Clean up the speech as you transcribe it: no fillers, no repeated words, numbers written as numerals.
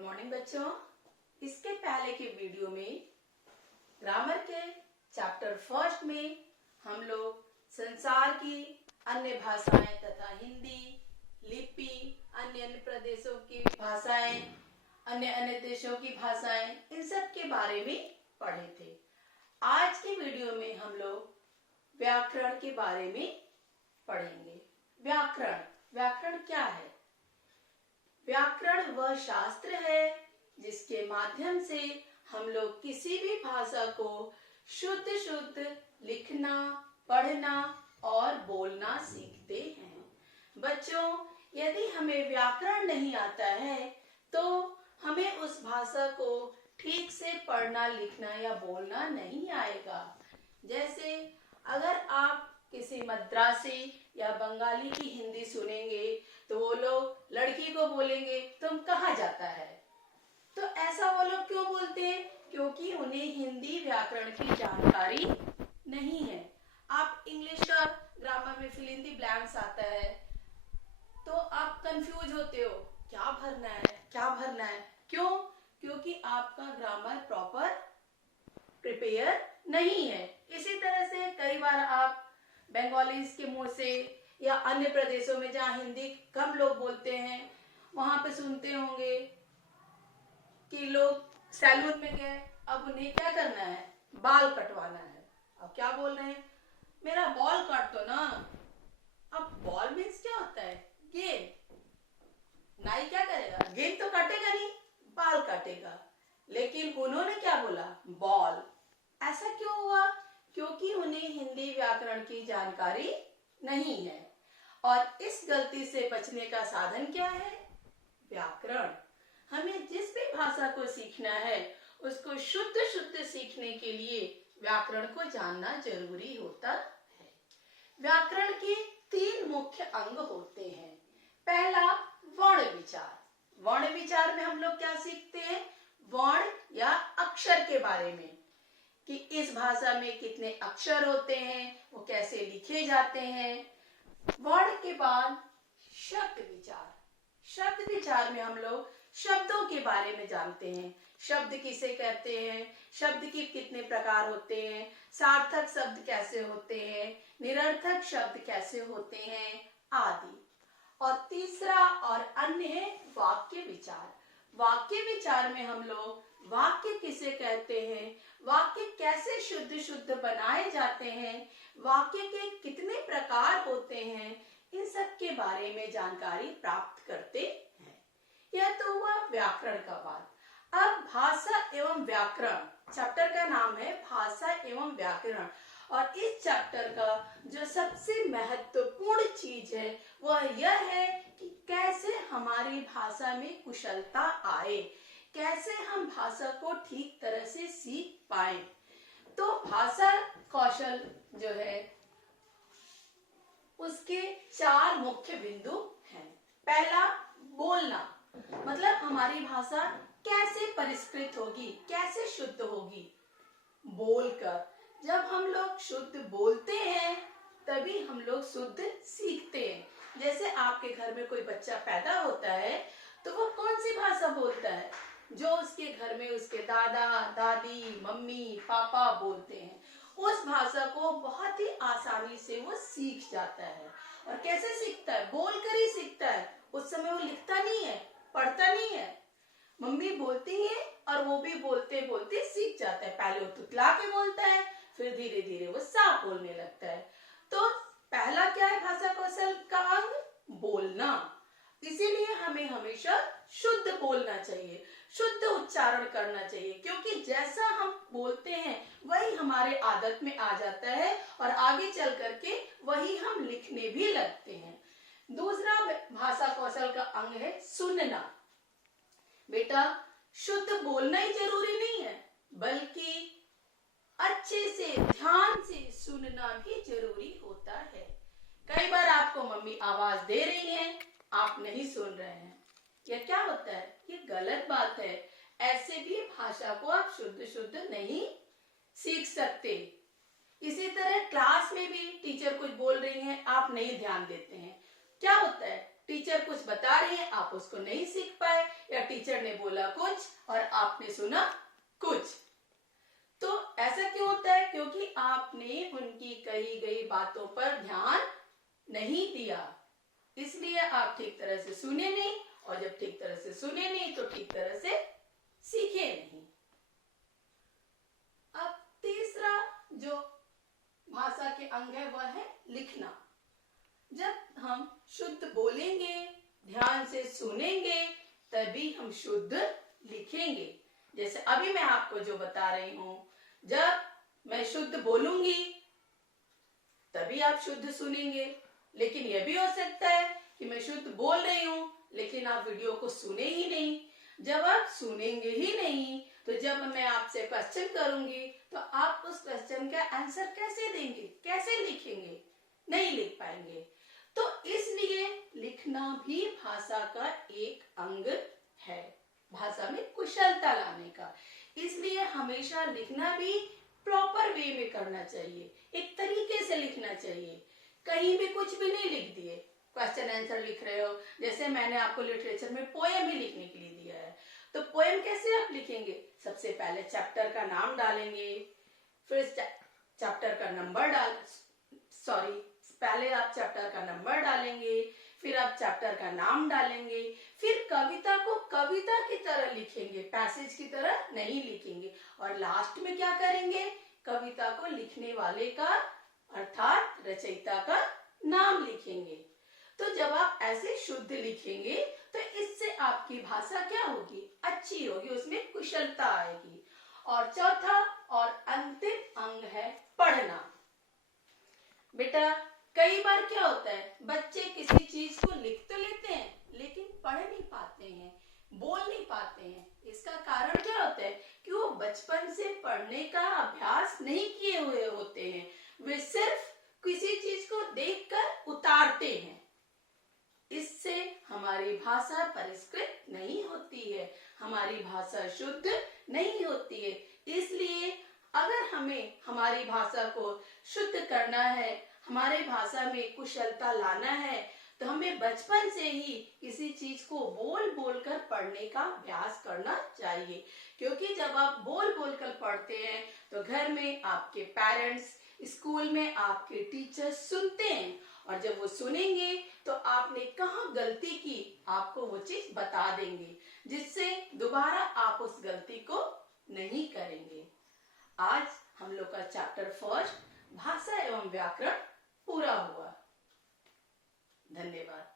Good morning बच्चों। इसके पहले के वीडियो में ग्रामर के चैप्टर फर्स्ट में हम लोग संसार की अन्य भाषाएं तथा हिंदी, लिपि, अन्य अन्य प्रदेशों की भाषाएं, अन्य अन्य देशों की भाषाएं, इन सब के बारे में पढ़े थे। आज की वीडियो में हम लोग व्याकरण के बारे में पढ़ेंगे। व्याकरण क्या है? व्याकरण वह शास्त्र है जिसके माध्यम से हम लोग किसी भी भाषा को शुद्ध लिखना, पढ़ना और बोलना सीखते हैं। बच्चों, यदि हमें व्याकरण नहीं आता है तो हमें उस भाषा को ठीक से पढ़ना, लिखना या बोलना नहीं आएगा। जैसे अगर आप किसी मद्रासी या बंगाली की हिंदी सुनेंगे तो वो लोग लड़की को बोलेंगे तुम कहाँ जाता है। तो ऐसा वो लोग क्यों बोलते हैं? क्योंकि उन्हें हिंदी व्याकरण की जानकारी नहीं है। आप इंग्लिश का ग्रामर में फिल इन द ब्लैंक्स आता है तो आप कंफ्यूज होते हो, क्या भरना है। क्यों? क्योंकि आपका ग्रामर प्रॉपर प्रिपेयर नहीं है। इसी तरह से कई बार आप बंगालीज के मुंह से या अन्य प्रदेशों में जहाँ हिंदी कम लोग बोलते हैं वहां पे सुनते होंगे कि लोग सैलून में गए, अब उन्हें क्या करना है? बाल कटवाना है। अब क्या बोल रहे हैं? मेरा बॉल काट दो ना। अब बॉल मीन्स क्या होता है? गेंद। नाई क्या करेगा? गेंद तो काटेगा नहीं, बाल काटेगा। लेकिन उन्होंने क्या बोला? बॉल। ऐसा क्यों हुआ? क्योंकि उन्हें हिंदी व्याकरण की जानकारी नहीं है। और इस गलती से बचने का साधन क्या है? व्याकरण। हमें जिस भी भाषा को सीखना है उसको शुद्ध सीखने के लिए व्याकरण को जानना जरूरी होता है। व्याकरण के 3 मुख्य अंग होते हैं। पहला, वर्ण विचार। वर्ण विचार में हम लोग क्या सीखते हैं? वर्ण या अक्षर के बारे में, कि इस भाषा में कितने अक्षर होते हैं, वो कैसे लिखे जाते हैं। वर्ण के बाद शब्द विचार। शब्द विचार में हम लोग शब्दों के बारे में जानते हैं। शब्द किसे कहते हैं, शब्द के कितने प्रकार होते हैं, सार्थक शब्द कैसे होते हैं, निरर्थक शब्द कैसे होते हैं आदि। और तीसरा और अन्य है वाक्य विचार। वाक्य विचार में हम लोग वाक्य किसे कहते हैं, वाक्य कैसे शुद्ध बनाए जाते हैं, वाक्य के कितने प्रकार होते हैं, इन सब के बारे में जानकारी प्राप्त करते हैं। यह तो हुआ व्याकरण का बात। अब भाषा एवं व्याकरण, चैप्टर का नाम है भाषा एवं व्याकरण। और इस चैप्टर का जो सबसे महत्वपूर्ण चीज है वह यह है कि कैसे हमारी भाषा में कुशलता आए, कैसे हम भाषा को ठीक तरह से सीख पाए। तो भाषा कौशल जो है उसके 4 मुख्य बिंदु हैं। पहला, बोलना, मतलब हमारी भाषा कैसे परिष्कृत होगी, कैसे शुद्ध होगी। बोलकर, जब हम लोग शुद्ध बोलते हैं तभी हम लोग शुद्ध सीखते हैं। जैसे आपके घर में कोई बच्चा पैदा होता है तो वो कौन सी भाषा बोलता है? जो उसके घर में उसके दादा दादी, मम्मी पापा बोलते हैं, उस भाषा को बहुत ही आसानी से वो सीख जाता है। और कैसे सीखता है? बोलकर ही सीखता है। उस समय वो लिखता नहीं है, पढ़ता नहीं है। मम्मी बोलती है और वो भी बोलते बोलते सीख जाता है। पहले वो तुतला के बोलता है, फिर धीरे धीरे वो साफ बोलने लगता है। तो पहला क्या है भाषा कौशल का अंग? बोलना। इसीलिए हमें हमेशा शुद्ध बोलना चाहिए, शुद्ध उच्चारण करना चाहिए, क्योंकि जैसा हम बोलते हैं वही हमारे आदत में आ जाता है और आगे चल करके वही हम लिखने भी लगते हैं। दूसरा भाषा कौशल का अंग है सुनना। बेटा, शुद्ध बोलना ही जरूरी नहीं है, बल्कि अच्छे से ध्यान से सुनना भी जरूरी होता है। कई बार आपको मम्मी आवाज दे रही है, आप नहीं सुन रहे हैं, यह क्या होता है? ये गलत बात है। ऐसे भी भाषा को आप शुद्ध नहीं सीख सकते। इसी तरह क्लास में भी टीचर कुछ बोल रही है, आप नहीं ध्यान देते हैं, क्या होता है? टीचर कुछ बता रही है, आप उसको नहीं सीख पाए, या टीचर ने बोला कुछ और आपने सुना कुछ। तो ऐसा क्यों होता है? क्योंकि आपने उनकी कही गई बातों पर ध्यान नहीं दिया, इसलिए आप ठीक तरह से सुने नहीं, और जब ठीक तरह से सुने नहीं तो ठीक तरह से सीखे नहीं। अब तीसरा जो भाषा के अंग है वह है लिखना। जब हम शुद्ध बोलेंगे, ध्यान से सुनेंगे, तभी हम शुद्ध लिखेंगे। जैसे अभी मैं आपको जो बता रही हूं, जब मैं शुद्ध बोलूंगी तभी आप शुद्ध सुनेंगे। लेकिन यह भी हो सकता है कि मैं शुद्ध बोल रही हूं लेकिन आप वीडियो को सुने ही नहीं। जब आप सुनेंगे ही नहीं तो जब मैं आपसे क्वेश्चन करूंगी तो आप उस क्वेश्चन का आंसर कैसे देंगे, कैसे लिखेंगे? नहीं लिख पाएंगे। तो इसलिए लिखना भी भाषा का एक अंग है, भाषा में कुशलता लाने का। इसलिए हमेशा लिखना भी प्रॉपर वे में करना चाहिए, एक तरीके से लिखना चाहिए। कहीं भी कुछ भी नहीं लिख दिए, क्वेश्चन आंसर लिख रहे हो। जैसे मैंने आपको लिटरेचर में पोएम ही लिखने के लिए दिया है, तो पोएम कैसे आप लिखेंगे? सबसे पहले चैप्टर का नाम डालेंगे, फिर चैप्टर का नंबर पहले आप चैप्टर का नंबर डालेंगे, फिर आप चैप्टर का नाम डालेंगे, फिर कविता को कविता की तरह लिखेंगे, पैसेज की तरह नहीं लिखेंगे, और लास्ट में क्या करेंगे? कविता को लिखने वाले का अर्थात रचयिता का नाम लिखेंगे। तो जब आप ऐसे शुद्ध लिखेंगे तो इससे आपकी भाषा क्या होगी? अच्छी होगी, उसमें कुशलता आएगी। और चौथा और अंतिम अंग है पढ़ना। बेटा कई बार क्या होता है, बच्चे किसी चीज को लिख तो लेते हैं लेकिन पढ़ नहीं पाते हैं, बोल नहीं पाते हैं। इसका कारण क्या होता है कि वो बचपन से पढ़ने का अभ्यास नहीं किए हुए होते हैं, वे सिर्फ किसी चीज को देखकर उतारते हैं। इससे हमारी भाषा परिष्कृत नहीं होती है, हमारी भाषा शुद्ध नहीं होती है। इसलिए अगर हमें हमारी भाषा को शुद्ध करना है, हमारे भाषा में कुशलता लाना है, तो हमें बचपन से ही किसी चीज को बोल बोल कर पढ़ने का अभ्यास करना चाहिए। क्योंकि जब आप बोल बोल कर पढ़ते हैं तो घर में आपके पेरेंट्स, स्कूल में आपके टीचर्स सुनते हैं, और जब वो सुनेंगे तो आपने कहाँ गलती की आपको वो चीज बता देंगे, जिससे दोबारा आप उस गलती को नहीं करेंगे। आज हम लोग का चैप्टर फर्स्ट भाषा एवं व्याकरण पूरा हुआ। धन्यवाद।